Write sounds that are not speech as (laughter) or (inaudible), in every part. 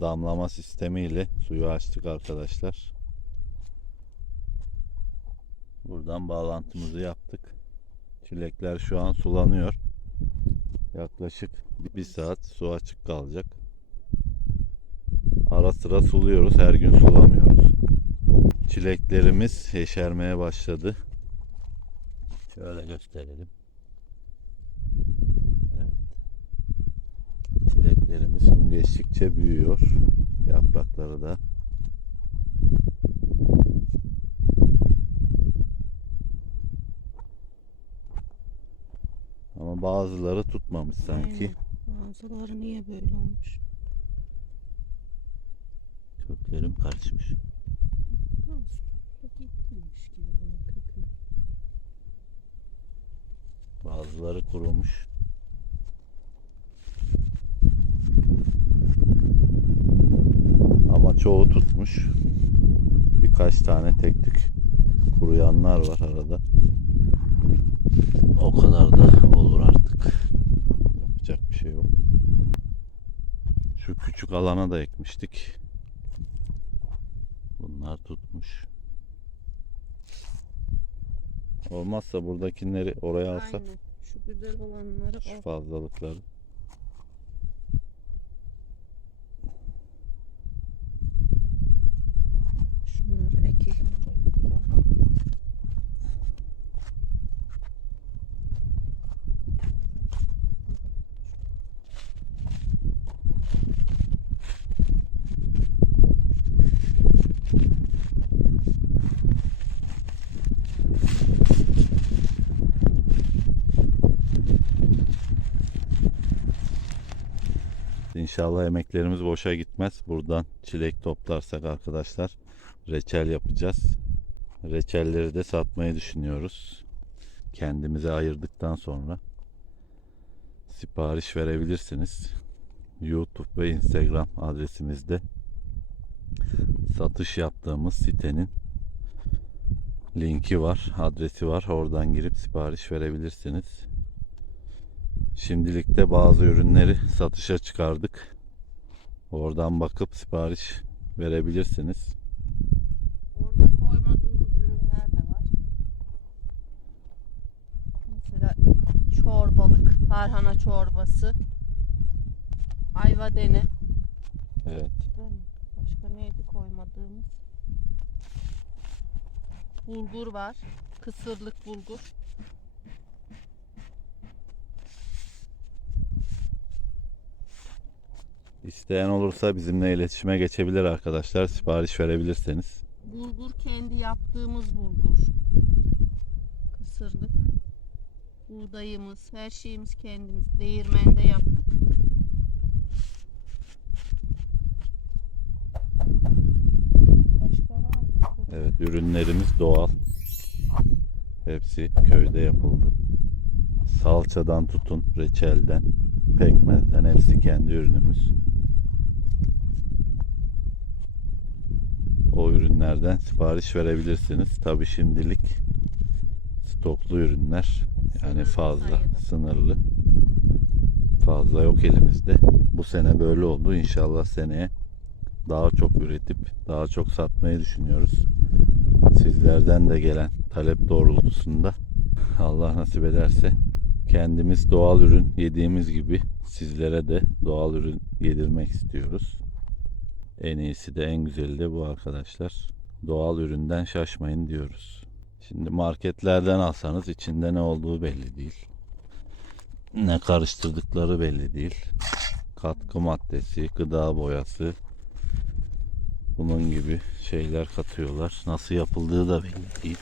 Damlama sistemiyle suyu açtık arkadaşlar. Buradan bağlantımızı yaptık. Çilekler şu an sulanıyor. Yaklaşık bir saat su açık kalacak. Ara sıra suluyoruz. Her gün sulamıyoruz. Çileklerimiz yeşermeye başladı. Şöyle gösterelim. Evet. Çileklerimiz gün geçtikçe büyüyor. Yaprakları da. Ama bazıları tutmamış sanki. Aynen. Bazıları niye böyle olmuş? Köklerim köküne. Bazıları kurumuş. Ama çoğu tutmuş. Birkaç tane tek tük kuruyanlar var arada. O kadar da olur artık. Yapacak bir şey yok. Şu küçük alana da ekmiştik. Bunlar tutmuş. Olmazsa buradakileri oraya alsak Aynen. Şu güzel olanları şu al. fazlalıkları. Şunları ekelim. İnşallah emeklerimiz boşa gitmez. Buradan çilek toplarsak arkadaşlar reçel yapacağız. Reçelleri de satmayı düşünüyoruz. Kendimize ayırdıktan sonra sipariş verebilirsiniz. YouTube ve Instagram adresimizde satış yaptığımız sitenin linki var, adresi var. Oradan girip sipariş verebilirsiniz. Şimdilik de bazı ürünleri satışa çıkardık. Oradan bakıp sipariş verebilirsiniz. Orada koymadığımız ürünler de var. Mesela çorbalık, tarhana çorbası, ayva dene. Evet. Başka neydi koymadığımız? Bulgur var. Kısırlık bulgur. İsteyen olursa bizimle iletişime geçebilir arkadaşlar. Sipariş verebilirseniz. Bulgur kendi yaptığımız bulgur. Kısırlık. Buğdayımız, her şeyimiz kendimiz. Değirmende yaptık. Başka var mı? Evet, ürünlerimiz doğal. Hepsi köyde yapıldı. Salçadan tutun, reçelden, pekmezden hepsi kendi ürünümüz. O ürünlerden sipariş verebilirsiniz. Tabi şimdilik stoklu ürünler. Yani fazla, sınırlı. Fazla yok elimizde. Bu sene böyle oldu. İnşallah seneye daha çok üretip daha çok satmayı düşünüyoruz. Sizlerden de gelen talep doğrultusunda Allah nasip ederse kendimiz doğal ürün yediğimiz gibi sizlere de doğal ürün yedirmek istiyoruz. En iyisi de en güzeli de bu arkadaşlar. Doğal üründen şaşmayın diyoruz. Şimdi marketlerden alsanız içinde ne olduğu belli değil. Ne karıştırdıkları belli değil. Katkı maddesi, gıda boyası, bunun gibi şeyler katıyorlar. Nasıl yapıldığı da belli değil.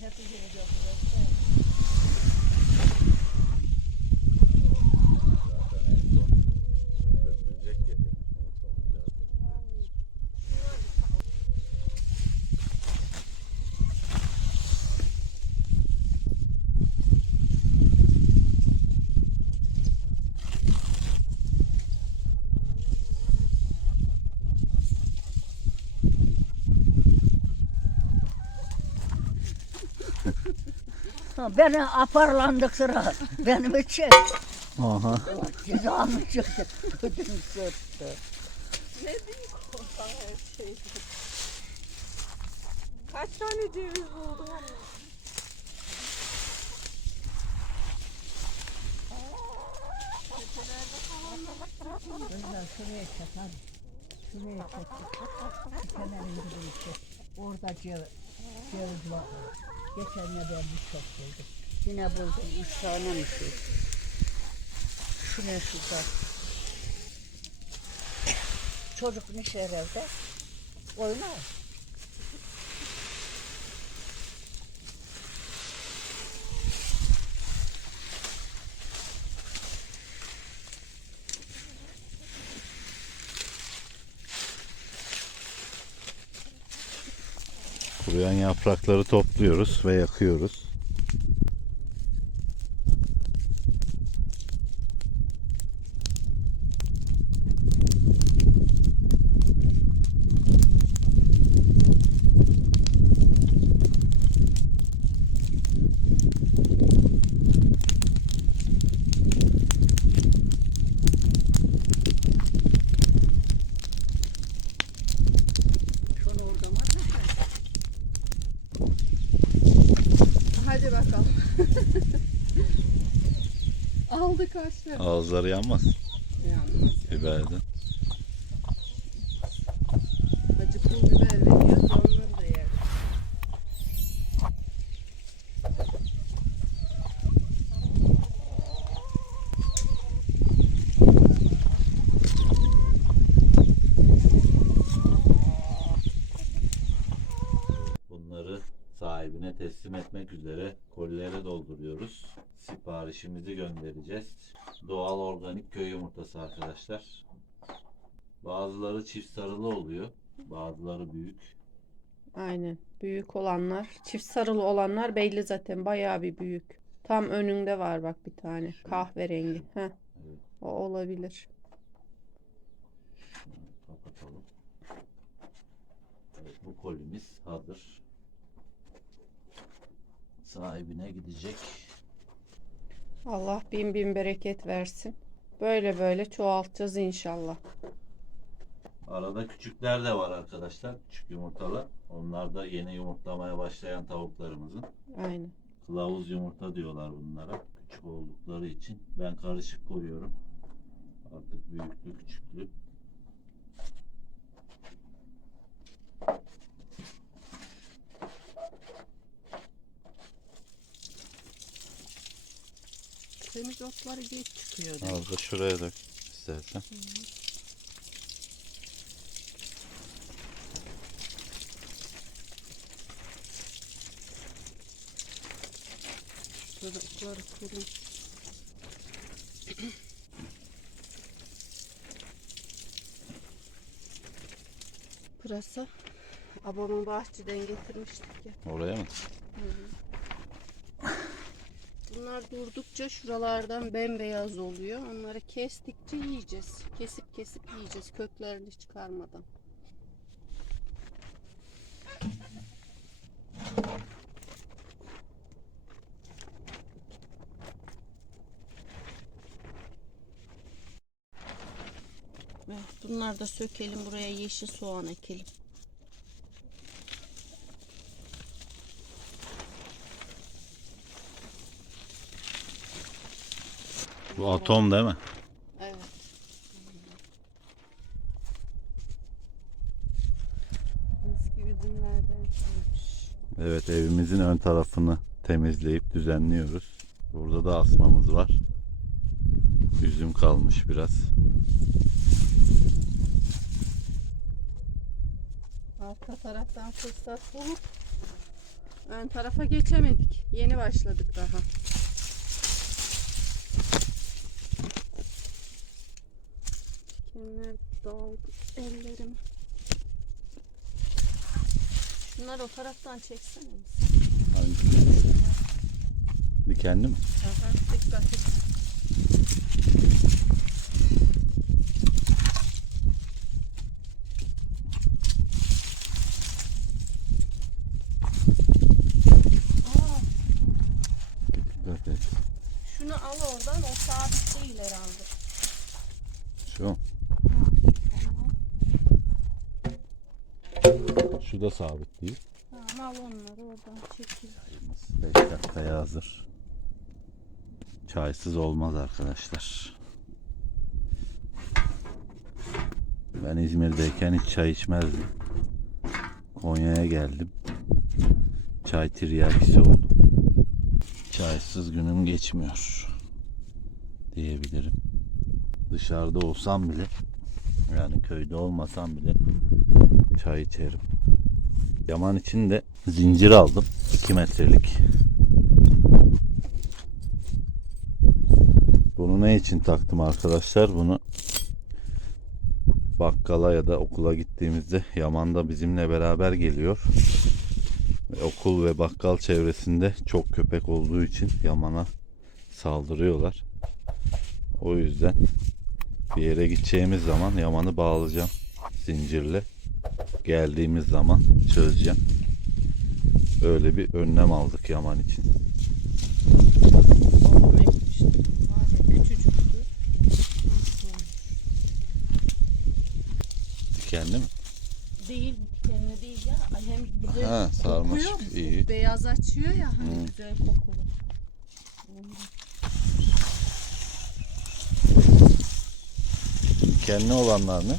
Hepinize iyi Beni aparlandık sıra. Benim için. Aha. Cezamı çıktı. Ödüm sırttı. Ne büyük olan her şey. Kaç tane ceviz buldun? Kızlar şuraya hadi. Şuraya çek. Fenerin dibini çek. Orada ceviz, ceviz var. Geçen ne ben bir çok buldum. Yine buldum. Üç tane mi şey? Şu ne şurada? Çocuk ne şey evde? Oynar. Kuruyan yaprakları topluyoruz ve yakıyoruz. Şunu orada mı? Hadi bakalım. (laughs) Aldık ağaçları. Ağızları yanmaz Yani biberden. acı pul biber veriyor. Onları da yer. Bunları sahibine teslim etmek üzere kolilere dolduruyoruz. Siparişimizi göndereceğiz. Doğal organik köy yumurtası arkadaşlar. Bazıları çift sarılı oluyor. Bazıları büyük. Aynen. Büyük olanlar, çift sarılı olanlar belli zaten bayağı bir büyük. Tam önünde var bak bir tane kahverengi. Heh. Evet. O olabilir. Kapatalım. Evet, bu kolimiz hazır. Sahibine gidecek. Allah bin bin bereket versin. Böyle böyle çoğaltacağız inşallah. Arada küçükler de var arkadaşlar. Küçük yumurtalar. Onlar da yeni yumurtlamaya başlayan tavuklarımızın. Aynen. Kılavuz yumurta diyorlar bunlara. Küçük oldukları için. Ben karışık koyuyorum. Artık büyüklü küçüklü. Temiz otları geç çıkıyor. Az da şuraya dök istersen. Çocukları kurun. Pırasa. Babamın bahçeden getirmiştik ya. Oraya mı? Bunlar durdukça şuralardan bembeyaz oluyor. Onları kestikçe yiyeceğiz. Kesip kesip yiyeceğiz köklerini çıkarmadan. Evet, bunları da sökelim buraya yeşil soğan ekelim. Bu atom değil mi? Evet. Evimizin ön tarafını temizleyip düzenliyoruz. Burada da asmamız var. Üzüm kalmış biraz. Arka taraftan fırsat bulup ön tarafa geçemedik. Yeni başladık daha. Dağıldı ellerim. Şunları o taraftan çeksene. misin? Dikenli mi? Aha, dikkat et. Aa, Şunu al oradan o sabit değil herhalde. Şu. Şu da sabit değil. Tamam al onları oradan çekil. 5 dakikaya hazır. Çaysız olmaz arkadaşlar. Ben İzmir'deyken hiç çay içmezdim. Konya'ya geldim. Çay tiryakisi oldum. Çaysız günüm geçmiyor. Diyebilirim. Dışarıda olsam bile yani köyde olmasam bile çay içerim. Yaman için de zincir aldım. 2 metrelik. Bunu ne için taktım arkadaşlar? Bunu bakkala ya da okula gittiğimizde Yaman da bizimle beraber geliyor. Ve okul ve bakkal çevresinde çok köpek olduğu için Yaman'a saldırıyorlar. O yüzden bir yere gideceğimiz zaman Yaman'ı bağlayacağım zincirle. Geldiğimiz zaman çözeceğim. Öyle bir önlem aldık Yaman için. Dikenli mi? Değil dikenli değil ya. Hem güzel Ha, sarmaşık, kokuyor. iyi. Beyaz açıyor ya hani Hı. güzel kokulu. Dikenli olanlar ne?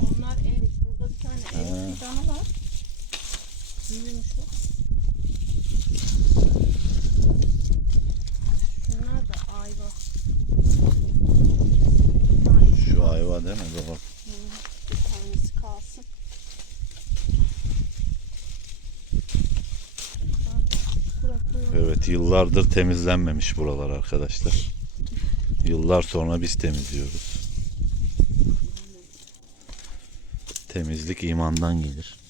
Onlar erik. Burada bir tane erik fidanı var. Da ayva. Şu ayva değil mi? Doğru. bir tanesi kalsın. Evet yıllardır temizlenmemiş buralar arkadaşlar. Yıllar sonra biz temizliyoruz. Temizlik imandan gelir.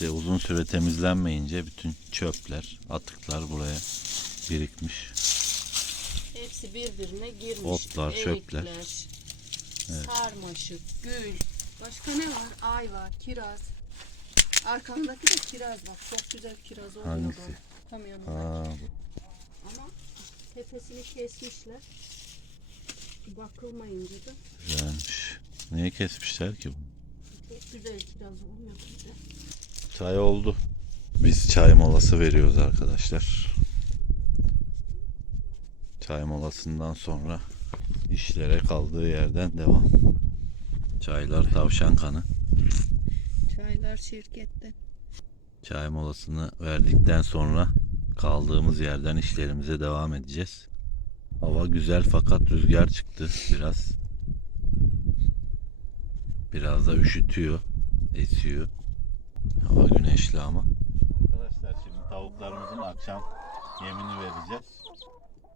İşte uzun süre temizlenmeyince bütün çöpler, atıklar buraya birikmiş. Hepsi birbirine girmiş. Otlar, çöpler. Erikler, Sarmaşık, gül. Başka ne var? Ayva, kiraz. Arkamdaki de kiraz bak. Çok güzel kiraz oluyor. Hangisi? Tam yanında. Aa, Ama tepesini kesmişler. Bakılmayınca da güzelmiş. Niye kesmişler ki bunu? çok güzel kiraz oluyor bize. Çay oldu. Biz çay molası veriyoruz arkadaşlar. Çay molasından sonra işlere kaldığı yerden devam. Çaylar tavşan kanı. Çaylar şirkette. Çay molasını verdikten sonra kaldığımız yerden işlerimize devam edeceğiz. Hava güzel fakat rüzgar çıktı biraz. Biraz da üşütüyor, esiyor. Hava güneşli ama. Arkadaşlar şimdi tavuklarımızın akşam yemini vereceğiz.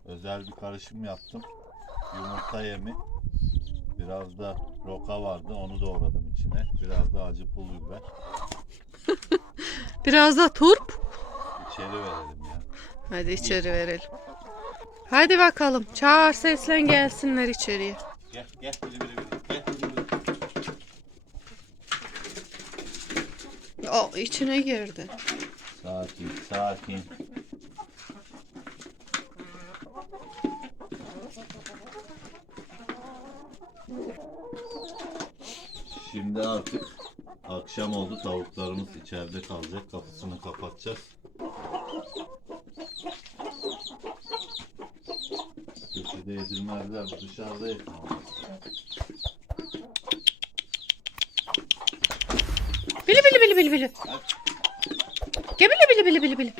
Özel bir karışım yaptım. Yumurta yemi, biraz da roka vardı onu doğradım içine. Biraz da acı pul biber. (laughs) Biraz da turp. İçeri verelim ya. Hadi içeri verelim. Hadi bakalım. Çağır seslen gelsinler içeriye. Gel gel biri biri biri. O içine girdi. Sakin sakin. Şimdi artık akşam oldu tavuklarımız içeride kalacak kapısını kapatacağız. Köşede yedirmezler dışarıda yedirmezler. Bili bili bili bili bili. Gel bili bili bili bili bili.